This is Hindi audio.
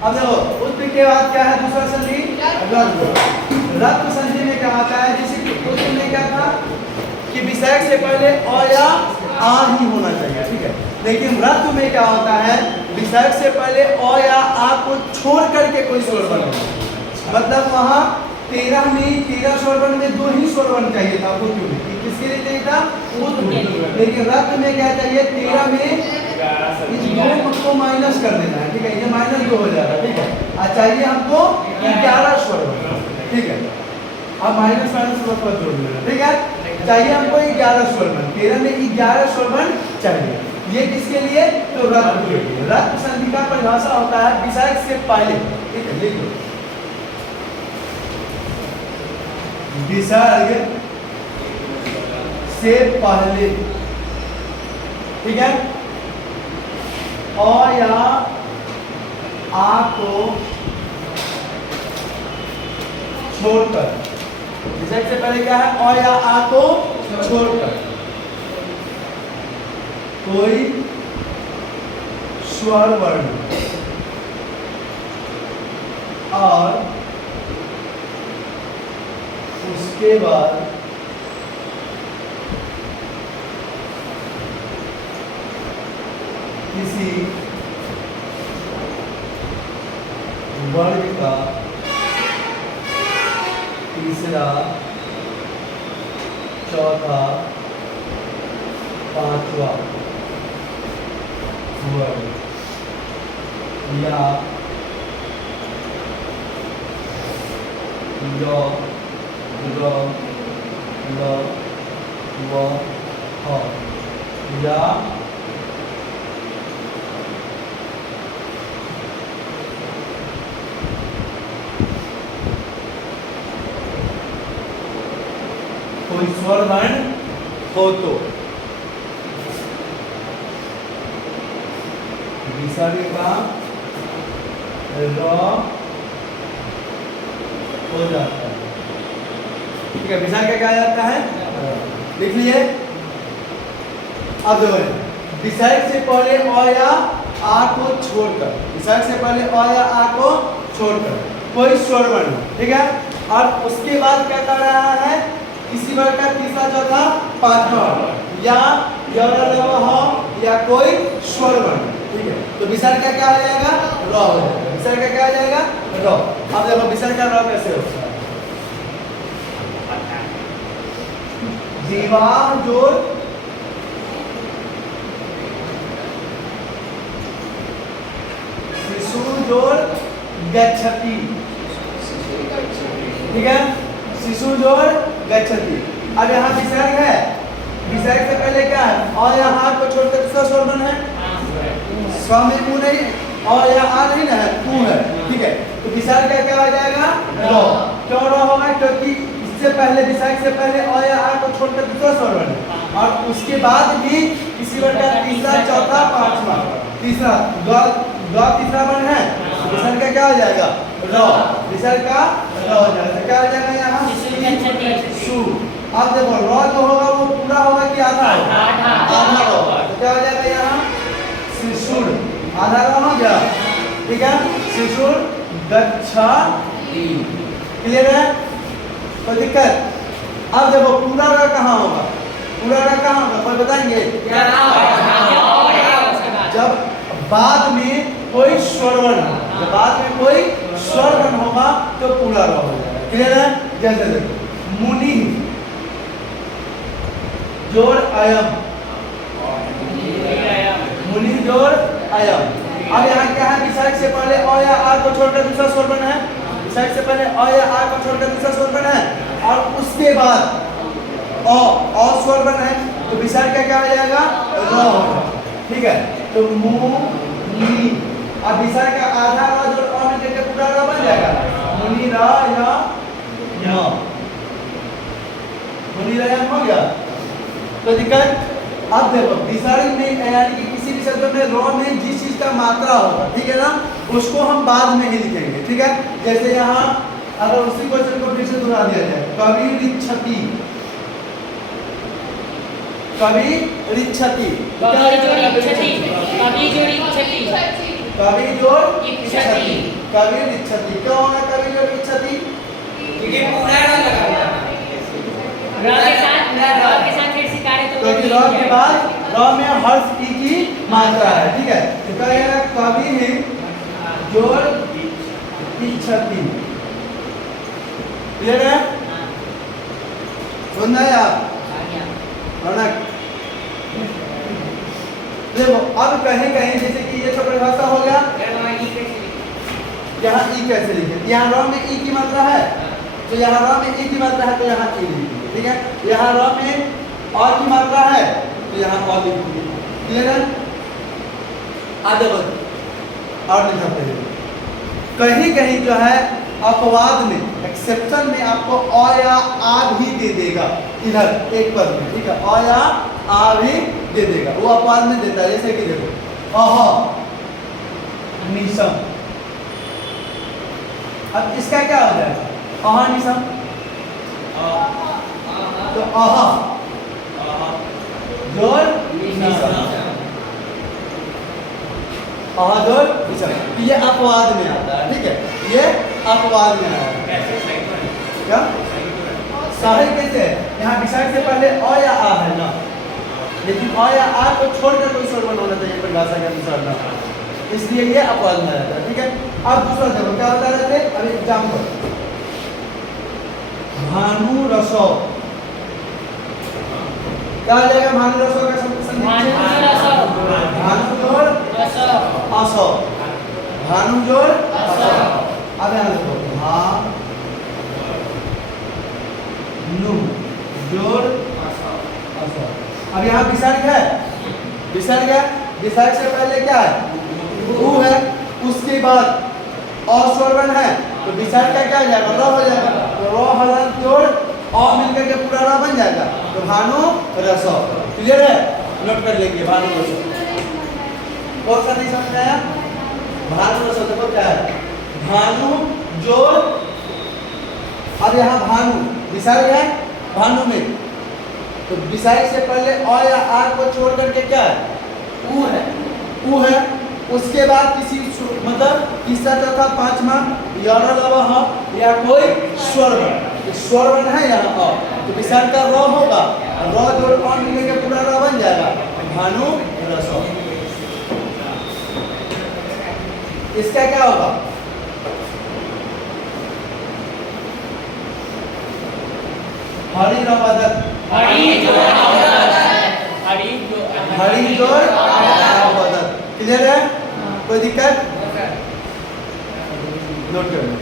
अब देखो उत्त के बाद क्या है दूसरा संधि रत्व। रत्व संधि में क्या आता है, जैसे कि उत्त में क्या था कि विसर्ग से पहले अ या आ ही होना चाहिए, ठीक है। लेकिन रत्व में क्या होता है, विसर्ग से पहले अ या आ को छोड़ करके कोई स्वर बन, मतलब वहाँ 13 स्वर वर्ण में 2 ही स्वर वर्ण चाहिए था उत्त में, किसके लिए चाहिए था उत्त में। लेकिन रत्व में क्या चाहिए, 13 में इस 2 को माइनस कर देना है, ठीक है, ये -2 हो जाएगा, ठीक है। और चाहिए हमको 11 स्वर वर्ण, ठीक है। अब माइनस पर जोड़ देना, ठीक है। चाहिए हमको 11 स्वर वर्ण, 13 में 11 स्वर वर्ण चाहिए। ये किसके लिए, तो रत्व के लिए। रत्व संधि का परिभाषा होता है विसर्ग से पहले, ठीक है, लिख लो विसर्ग से पहले, ठीक है, अ या आ को छोड़कर, विसर्ग से पहले क्या है, अ या आ को छोड़कर कोई स्वर वर्ण और उसके बाद किसी वर्ग का तीसरा, चौथा, पांचवा वर्ग या य, र, ल, व, ह या कोई स्वर वर्ण हो तो विसर्ग का र हो जाता है, ठीक है। विसर्ग का क्या जाता है, लिख लिए। अब देखो विसर्ग से पहले अ या आ को छोड़कर, विसर्ग से पहले अ या आ को छोड़कर कोई स्वर वर्ण, ठीक है। और उसके बाद क्या कर रहा है, किसी वर्ग का तीसरा, चौथा, पांचवा या या कोई स्वर वर्ण, ठीक है। तो विसर्ग का क्या हो जाएगा, र हो जाएगा। विसर्ग का क्या हो जाएगा, र। अब देखो विसर्ग का र कैसे होता है, विवाह जोड़ शिशु जोड़ गच्छति, ठीक है, शिशु जोड़ गच्छति। अब यहाँ विसर्ग है, विसर्ग से पहले क्या है, और यहाँ को छोड़कर दूसरा स्वर वर्ण है, स्व में उ नहीं, और यहाँ आ नहीं ना है, उ है, ठीक है। तो विसर्ग का क्या हो जाएगा, र। क्यों र होगा, क्योंकि इससे पहले विसर्ग से पहले अ या आ को छोड़कर दूसरा स्वर वर्ण है, और उसके बाद भी किसी वर्ग का तीसरा, चौथा, पांचवा, तीसरा तीसरा वर्ण है, विसर्ग का क्या हो जाएगा, र। विसर्ग का र हो जाएगा, क्या हो जाएगा यहाँ शु। अब देखो र जो होगा वो पूरा होगा कि आधा होगा, आधा होगा, तो क्या हो जाएगा यहाँ शिशुर, आधा र हो गया, ठीक है। शिशुर गच्छति, क्लियर है, कोई दिक्कत। अब देखो पूरा र कहाँ होगा, पूरा र कहाँ होगा, कोई बताएंगे, जब बाद में कोई स्वर वर्ण, जब बाद में कोई स्वर वर्ण होगा तो पूरा र हो जाएगा, क्लियर है। जैसे देखो मुनि जोड़ अयम, मुनि जोड़ अयम। अब यहाँ क्या है, विसर्ग से पहले अ या आ को छोड़कर दूसरा स्वर वर्ण है, विसर्ग से पहले अ या आ को छोड़कर दूसरा स्वर वर्ण है, और उसके बाद अ स्वर वर्ण है, तो विसर्ग का क्या हो जाएगा, र हो जाएगा, ठीक है। तो मुनि, अब विसर्ग का आधा र जो अ में देके पूरा र बन जाएगा, मुनि र या य, मुनि र या हो गया, तो दिक्कत। अब देखो विसर्ग में यानी कि किसी भी शब्द में र में जिस चीज का मात्रा होगा, ठीक है ना, उसको हम बाद में ही लिखेंगे, ठीक है। जैसे यहाँ अगर उसी क्वेश्चन को फिर से दोहरा दिया जाए, कवि रिच्छति, कवि रिच्छति, कवि जोड़ इच्छति, कविर इच्छति। क्यों होगा कविर और इच्छति? क्योंकि पूरा र लगा हुआ है। र के साथ फिर सिकारे तो क्योंकि र के बाद र में हर्ष की मात्रा है, ठीक है। तो कहेगा कविर जोड़ इच्छति। क्लियर है? सुन रहे आप? रौनक देखो अब कहीं कहीं जैसे कि ये तो परिभाषा हो गया, यहाँ ई कैसे लिखे? यहाँ र में ई की मात्रा है तो यहाँ र में ई की मात्रा है तो यहाँ ई लिखेंगे, ठीक है। यहाँ र में अ की मात्रा है तो यहाँ अ लिखेंगे। क्लियर है? आगे बढ़ो और लिखते हैं। कहीं कहीं जो है अपवाद में, एक्सेप्शन में आपको अ या आ भी दे देगा इधर एक पद में, ठीक है। अ या आ भी दे देगा, वो अपवाद में देता है। जैसे कि देखो अह निशम, अब इसका क्या हो जाएगा? अह निशम तो अह जोड़ निशम, अह जोड़ निशम, ये अपवाद में आता है, ठीक है। ये अपवाद में आता है। क्या सही कैसे है? यहाँ विसर्ग से पहले अ या आ है ना, लेकिन अ या आ को छोड़कर कोई स्वर होना चाहिए परिभाषा के अनुसार ना, इसलिए ये अपवाद में रहता है, ठीक है। अब दूसरा देखो क्या बता रहे थे अभी एग्जाम्पल। भानु रसो, क्या हो जाएगा भानु रसो का संधि? भानु जोड़ असो, भानु जोड़ असो। अब यहाँ देखो भानु जोड़ असो। अब यहाँ विसर्ग है, विसर्ग है, विसर्ग से पहले क्या है? ऊ है, उसके बाद अस्वरवन है तो विसर्ग का क्या हो जाएगा? र हो जाएगा। तो र हलन जोड़ अ मिलकर के पूरा र बन जाएगा तो भानु रसो। क्लियर है? नोट कर लेंगे भानु रसो। कौन सा नहीं समझ आया? भानु रसो देखो क्या है? भानु जोड़, अब यहाँ भानु विसर्ग है भानु में तो विसर्ग से पहले अ या आ को छोड़ करके क्या है? ऊ है, ऊ है, उसके बाद किसी मतलब तीसरा चौथा पांचवा या कोई स्वरवर्ण, स्वरवर्ण है यहाँ अ तो विसर्ग का र होगा, र जोड़ अ मिलेगा पूरा र बन जाएगा भानु रसो। इसका क्या होगा? हरि रवदत, हरि जोड़ रवदत। क्लियर है? कोई दिक्कत? नोट कर लो।